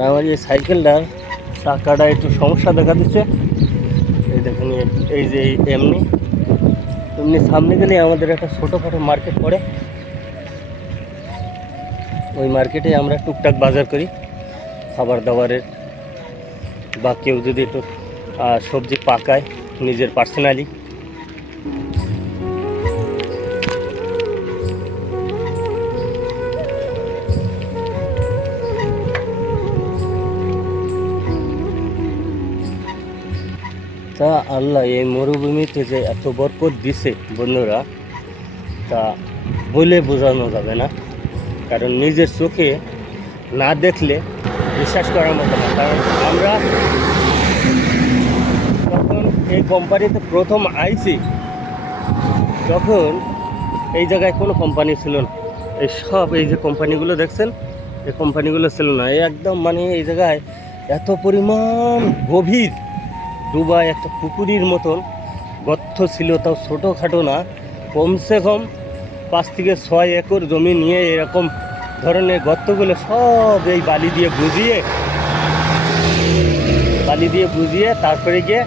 আর আমার এই সাইকেলটার চাকাটা একটু সমস্যা দেখা দিচ্ছে। এই দেখুন, এই- যে এমনি। এমনি সামনে গেলে আমাদের একটা ছোটোখাটো মার্কেট পড়ে। ওই মার্কেটে আমরা টুকটাক বাজার করি। খাবার দাবারের বা কেউ যদি একটু সবজি পাকায় নিজের পার্সোনালি তা আল্লাহ এই মরুভূমিতে যে এত বরকত দিছে বন্ধুরা, তা বলে বোঝানো যাবে না। কারণ নিজের চোখে না দেখলে বিশ্বাস করার মতো না। কারণ আমরা যখন এই কোম্পানিতে প্রথম আইছি, তখন এই জায়গায় কোনো কোম্পানি ছিল না। এই সব এই যে কোম্পানিগুলো দেখছেন, এই কোম্পানিগুলো ছিল না। একদম মানে এই জায়গায় এত পরিমাণ গভীর ডুবায় একটা পুকুরির মতন গর্ত ছিল, তাও ছোটোখাটো না। কমসে কম পাঁচ থেকে ছয় একর জমি নিয়ে এরকম ধরনের গর্তগুলো সব এই বালি দিয়ে বুঝিয়ে, বালি দিয়ে বুঝিয়ে তারপরে গিয়ে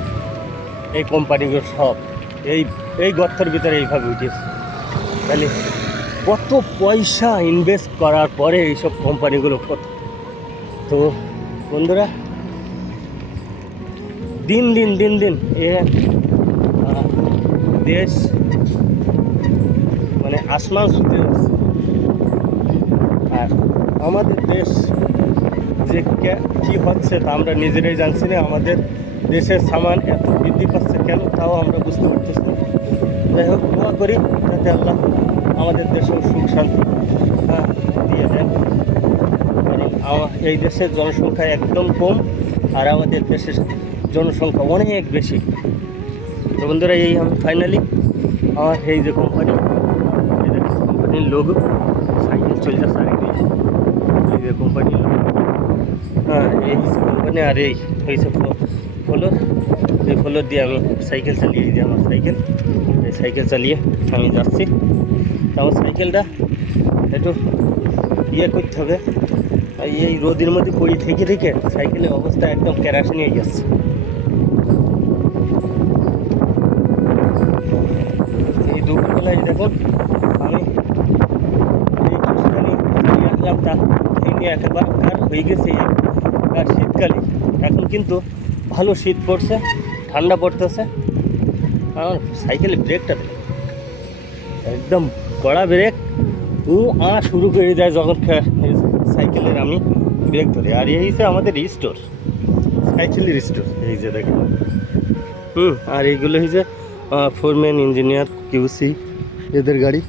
এই কোম্পানিগুলো সব এই এই গর্তের ভিতরে এইভাবে উঠেছে। তাহলে কত পয়সা ইনভেস্ট করার পরে এইসব কোম্পানিগুলো কত? তো বন্ধুরা দিন দিন দিন দিন। এ দেশ মানে আসমান যাচ্ছে আর আমাদের দেশ যে কে- হচ্ছে তা আমরা নিজেরাই জানছি না। আমাদের দেশের সামান এত বৃদ্ধি পাচ্ছে কেন তাও আমরা বুঝতে পারতেছি না। যাই হোক দোয়া করি যাতে আল্লাহ আমাদের দেশেও সুখ শান্তি হ্যাঁ, দিয়ে দেন। কারণ এই দেশের জনসংখ্যা একদম কম আর আমাদের দেশের জনসংখ্যা অনেক বেশি। তো বন্ধুরা, এই আমি ফাইনালি আমার এই যে কোম্পানি কোম্পানির লোক সাইকেল চলে আর এই যে- কোম্পানির লোক হ্যাঁ এই কোম্পানি আর এই হয়েছে ফলোর এই ফলোর দিয়ে আমি সাইকেল চালিয়ে দিই আমার সাইকেল এই সাইকেল চালিয়ে আমি যাচ্ছি। তো আমার সাইকেলটা একটু ইয়ে করতে হবে। এই রোদের মধ্যে পড়ি থেকে থেকে সাইকেলের অবস্থা একদম কেরাসিন হয়ে যাচ্ছে এই আমি এই একেবারে হয়ে গেছে আর শীতকালে। এখন কিন্তু ভালো শীত পড়ছে, ঠান্ডা পড়তেছে। আমার সাইকেলে ব্রেকটা একদম কড়া ব্রেক। ও আ শুরু করে দেয় যখন সাইকেলের আমি ব্রেক ধরি। আর এই যে আমাদের স্টোর, সাইকেলের স্টোর, এই যে দেখেন হুম, আর এইগুলো হয়েছে ফোরম্যান ইঞ্জিনিয়ার কিউসি এদের গাড়ি।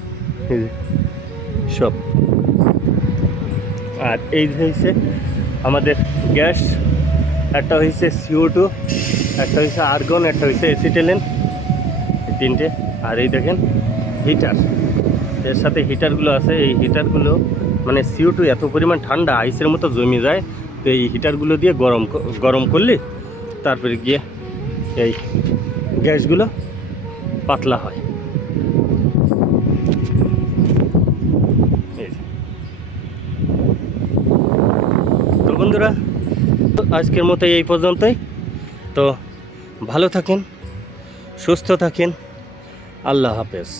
এই যে। সব। আর এই হয়েছে আমাদের গ্যাস, একটা হয়েছে সিও টু একটা হয়েছে আর্গন, একটা হয়েছে এসিটেলেন তিনটে। আর এই দেখেন হিটার। এর সাথে হিটারগুলো আছে। এই হিটারগুলো মানে সিও টু এত পরিমাণ ঠান্ডা, আইসের মতো জমে যায়। তো এই হিটারগুলো দিয়ে গরম গরম করলে তারপরে গিয়ে এই গ্যাসগুলো পাতলা হয়। বন্ধুরা আজকের মতো এই পর্যন্তই। তো ভালো থাকেন সুস্থ থাকেন। আল্লাহ হাফেজ।